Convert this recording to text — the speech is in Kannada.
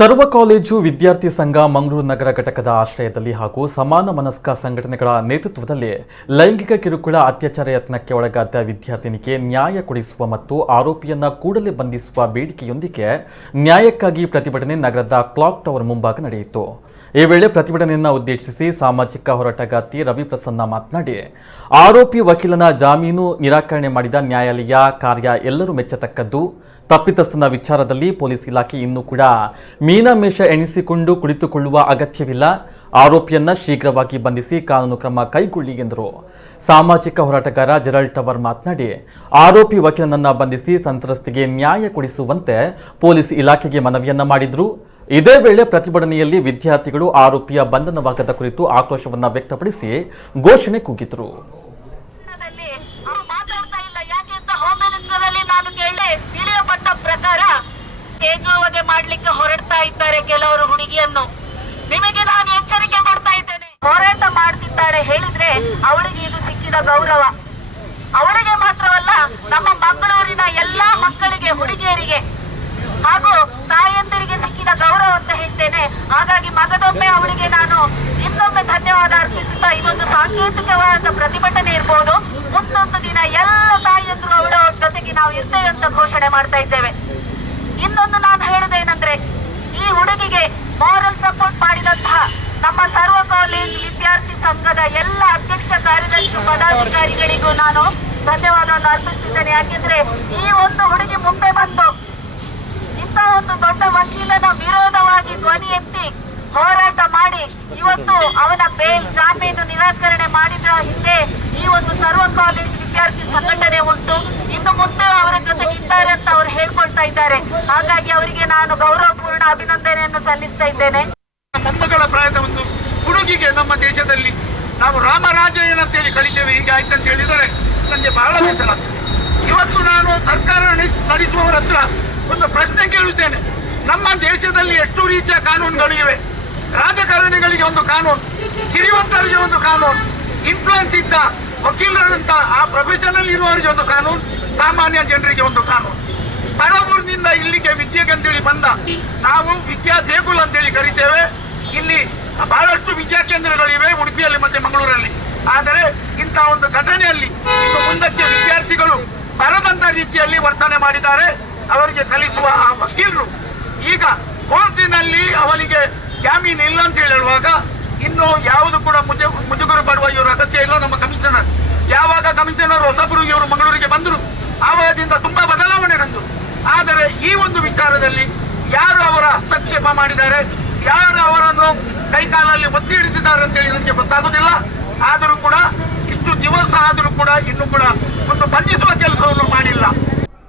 ಸರ್ವ ಕಾಲೇಜು ವಿದ್ಯಾರ್ಥಿ ಸಂಘ ಮಂಗಳೂರು ನಗರ ಘಟಕದ ಆಶ್ರಯದಲ್ಲಿ ಹಾಗೂ ಸಮಾನ ಮನಸ್ಕ ಸಂಘಟನೆಗಳ ನೇತೃತ್ವದಲ್ಲಿ ಲೈಂಗಿಕ ಕಿರುಕುಳ ಅತ್ಯಾಚಾರ ಯತ್ನಕ್ಕೆ ಒಳಗಾದ ವಿದ್ಯಾರ್ಥಿನಿಗೆ ನ್ಯಾಯ ಕೊಡಿಸುವ ಮತ್ತು ಆರೋಪಿಯನ್ನ ಕೂಡಲೇ ಬಂಧಿಸುವ ಬೇಡಿಕೆಯೊಂದಿಗೆ ನ್ಯಾಯಕ್ಕಾಗಿ ಪ್ರತಿಭಟನೆ ನಗರದ ಕ್ಲಾಕ್ ಟವರ್ ಮುಂಭಾಗ ನಡೆಯಿತು. ಈ ವೇಳೆ ಪ್ರತಿಭಟನೆಯನ್ನು ಉದ್ದೇಶಿಸಿ ಸಾಮಾಜಿಕ ಹೋರಾಟಗಾರ್ತಿ ರವಿ ಪ್ರಸನ್ನ ಮಾತನಾಡಿ, ಆರೋಪಿ ವಕೀಲನ ಜಾಮೀನು ನಿರಾಕರಣೆ ಮಾಡಿದ ನ್ಯಾಯಾಲಯ ಕಾರ್ಯ ಎಲ್ಲರೂ ಮೆಚ್ಚತಕ್ಕದ್ದು. ತಪ್ಪಿತಸ್ಥನ ವಿಚಾರದಲ್ಲಿ ಪೊಲೀಸ್ ಇಲಾಖೆ ಇನ್ನೂ ಕೂಡ ಮೀನಮೇಷ ಎಣಿಸಿಕೊಂಡು ಕುಳಿತುಕೊಳ್ಳುವ ಅಗತ್ಯವಿಲ್ಲ. ಆರೋಪಿಯನ್ನ ಶೀಘ್ರವಾಗಿ ಬಂಧಿಸಿ ಕಾನೂನು ಕ್ರಮ ಕೈಗೊಳ್ಳಿ ಎಂದರು. ಸಾಮಾಜಿಕ ಹೋರಾಟಗಾರ ಜೆರಲ್ಡ್ ಟವರ್ ಮಾತನಾಡಿ, ಆರೋಪಿ ವಕೀಲನನ್ನ ಬಂಧಿಸಿ ಸಂತ್ರಸ್ತೆಗೆ ನ್ಯಾಯ ಕೊಡಿಸುವಂತೆ ಪೊಲೀಸ್ ಇಲಾಖೆಗೆ ಮನವಿಯನ್ನ ಮಾಡಿದ್ರು. ಇದೇ ವೇಳೆ ಪ್ರತಿಭಟನೆಯಲ್ಲಿ ವಿದ್ಯಾರ್ಥಿಗಳು ಆರೋಪಿಯ ಬಂಧನವಾಗದ ಕುರಿತು ಆಕ್ರೋಶವನ್ನ ವ್ಯಕ್ತಪಡಿಸಿ ಘೋಷಣೆ ಕೂಗಿದ್ರು. ತೇಜೋವಧೆ ಮಾಡ್ಲಿಕ್ಕೆ ಹೊರಡ್ತಾ ಇದ್ದಾರೆ ಕೆಲವರು ಹುಡುಗಿಯನ್ನು. ನಿಮಗೆ ನಾನು ಎಚ್ಚರಿಕೆ ಮಾಡ್ತಾ ಇದ್ದೇನೆ, ಹೋರಾಟ ಮಾಡ್ತಿದ್ದಾಳೆ ಹೇಳಿದ್ರೆ ಅವಳಿಗೆ ಇದು ಸಿಕ್ಕಿದ ಗೌರವ. ಅವಳಿಗೆ ಮಾತ್ರವಲ್ಲ, ನಮ್ಮ ಮಂಗಳೂರಿನ ಎಲ್ಲಾ ಮಕ್ಕಳಿಗೆ, ಹುಡುಗಿಯರಿಗೆ ಹಾಗೂ ತಾಯಂದಿರಿಗೆ ಸಿಕ್ಕಿದ ಗೌರವ ಅಂತ ಹೇಳ್ತೇನೆ. ಹಾಗಾಗಿ ಮಗದೊಮ್ಮೆ ಅವಳಿಗೆ ನಾನು ಇನ್ನೊಮ್ಮೆ ಧನ್ಯವಾದ ಅರ್ಪಿಸುತ್ತಾ, ಇದೊಂದು ಸಾಂಕೇತಿಕವಾದ ಪ್ರತಿಭಟನೆ ಇರ್ಬೋದು, ಮುಂದೊಂದು ದಿನ ಎಲ್ಲ ತಾಯಿಯಂದ್ರು ಅವಳ ಜೊತೆಗೆ ನಾವು ಇರ್ತೇವೆ ಅಂತ ಘೋಷಣೆ ಮಾಡ್ತಾ ಇದ್ದೇವೆ. ಇನ್ನೊಂದು ನಾನು ಹೇಳುವುದೇನೆಂದ್ರೆ, ಈ ಹುಡುಗಿಗೆ ಮಾರಲ್ ಸಪೋರ್ಟ್ ಮಾಡಿದಂತಹ ನಮ್ಮ ಸರ್ವ ಕಾಲೇಜ್ ವಿದ್ಯಾರ್ಥಿ ಸಂಘದ ಎಲ್ಲ ಅಧ್ಯಕ್ಷ ಕಾರ್ಯದರ್ಶಿ ಪದಾಧಿಕಾರಿಗಳಿಗೂ ನಾನು ಧನ್ಯವಾದವನ್ನು ಅರ್ಪಿಸುತ್ತಿದ್ದೇನೆ. ಯಾಕೆಂದ್ರೆ ಈ ಒಂದು ಹುಡುಗಿ ಮುಂದೆ ಬಂದು ಇಂತಹ ಒಂದು ದೊಡ್ಡ ವಕೀಲನ ವಿರೋಧವಾಗಿ ಧ್ವನಿ ಎತ್ತಿ ಹೋರಾಟ ಮಾಡಿ ಇವತ್ತು ಅವನ ಬೇಲ್ ಜಾಮೀನು ನಿರಾಕರಣೆ ಮಾಡಿದ ಹಿಂದೆ ಈ ಒಂದು ಸರ್ವ ಕಾಲೇಜ್ ವಿದ್ಯಾರ್ಥಿ ಸಂಘಟನೆ ಉಂಟು. ಇನ್ನು ಮುಂದೆ ಅವರ ಜೊತೆಗೆ ಇದ್ದಾರೆ ಅಂತ ಅವರು ಹೇಳ್ಕೊಳ್ತಾ ಇದ್ದಾರೆ. ಹಾಗಾಗಿ ಅವರಿಗೆ ನಾನು ಗೌರವಪೂರ್ಣ ಅಭಿನಂದನೆಯನ್ನು ಸಲ್ಲಿಸ್ತಾ ಇದ್ದೇನೆ. ಮೊಮ್ಮಗಳ ಪ್ರಾಯದ ಒಂದು ಹುಡುಗಿಗೆ ನಮ್ಮ ದೇಶದಲ್ಲಿ ನಾವು ರಾಮರಾಜಯ್ಯನ ಅಂತೇಳಿ ಕಲಿತೇವೆ, ಹೀಗೆ ಆಯ್ತಂತ ಹೇಳಿದರೆ ನನಗೆ ಬಹಳ ಬೇಸರ. ಇವತ್ತು ನಾನು ಸರ್ಕಾರ ನಡೆಸುವವರ ಹತ್ರ ಒಂದು ಪ್ರಶ್ನೆ ಕೇಳುತ್ತೇನೆ. ನಮ್ಮ ದೇಶದಲ್ಲಿ ಎಷ್ಟು ರೀತಿಯ ಕಾನೂನುಗಳು ಇವೆ. ರಾಜಕಾರಣಿಗಳಿಗೆ ಒಂದು ಕಾನೂನು, ಸಿರಿವಂತರಿಗೆ ಒಂದು ಕಾನೂನು, ಇನ್ಫ್ಲೂಯೆನ್ಸ್ ಇದ್ದ ವಕೀಲರಂತ ಆ ಪ್ರೊಫೆಷನಲ್ ಇರುವವರಿಗೆ ಒಂದು ಕಾನೂನು, ಸಾಮಾನ್ಯ ಜನರಿಗೆ ಒಂದು ಕಾನೂನು. ಪರವೂರಿನಿಂದ ಇಲ್ಲಿಗೆ ವಿದ್ಯೆಗೆ ಅಂತೇಳಿ ಬಂದ ನಾವು ವಿದ್ಯಾ ದೇಗುಲ ಅಂತೇಳಿ ಕರಿತೇವೆ. ಇಲ್ಲಿ ಬಹಳಷ್ಟು ವಿದ್ಯಾ ಕೇಂದ್ರಗಳಿವೆ ಉಡುಪಿಯಲ್ಲಿ ಮತ್ತೆ ಮಂಗಳೂರಲ್ಲಿ. ಆದರೆ ಇಂಥ ಒಂದು ಘಟನೆಯಲ್ಲಿ ಇನ್ನು ಮುಂದಕ್ಕೆ ವಿದ್ಯಾರ್ಥಿಗಳು ಬರದಂತ ರೀತಿಯಲ್ಲಿ ವರ್ತನೆ ಮಾಡಿದ್ದಾರೆ. ಅವರಿಗೆ ಕಲಿಸುವ ಆ ವಕೀಲರು ಈಗ ಕೋರ್ಟಿನಲ್ಲಿ ಅವನಿಗೆ ಜಾಮೀನು ಇಲ್ಲ ಅಂತ ಹೇಳುವಾಗ ಇನ್ನು ಯಾವುದು ಕೂಡ ಮುಜುಗರ ಪಡುವ ಇವರ ಅಗತ್ಯ ಇಲ್ಲ. ನಮ್ಮ ಕಮಿಷನರ್, ಯಾವಾಗ ಕಮಿಷನರ್ ಹೊಸಬರು ಇವರು ಮಂಗಳೂರಿಗೆ ಬಂದರು ಆವಾಗದಿಂದ ತುಂಬಾ ಬದಲಾವಣೆ ನಂದು. ಆದರೆ ಈ ಒಂದು ವಿಚಾರದಲ್ಲಿ ಯಾರು ಅವರ ಹಸ್ತಕ್ಷೇಪ ಮಾಡಿದ್ದಾರೆ, ಯಾರು ಅವರನ್ನು ಕೈಕಾಲಲ್ಲಿ ಒತ್ತಿ ಹಿಡಿದಿದ್ದಾರೆ ಅಂತೇಳಿ ನನಗೆ ಗೊತ್ತಾಗುದಿಲ್ಲ. ಆದರೂ ಕೂಡ ಇಷ್ಟು ದಿವಸ ಆದರೂ ಕೂಡ ಇನ್ನೂ ಕೂಡ ಒಂದು ಬಂಧಿಸುವ ಕೆಲಸವನ್ನು ಮಾಡಿಲ್ಲ.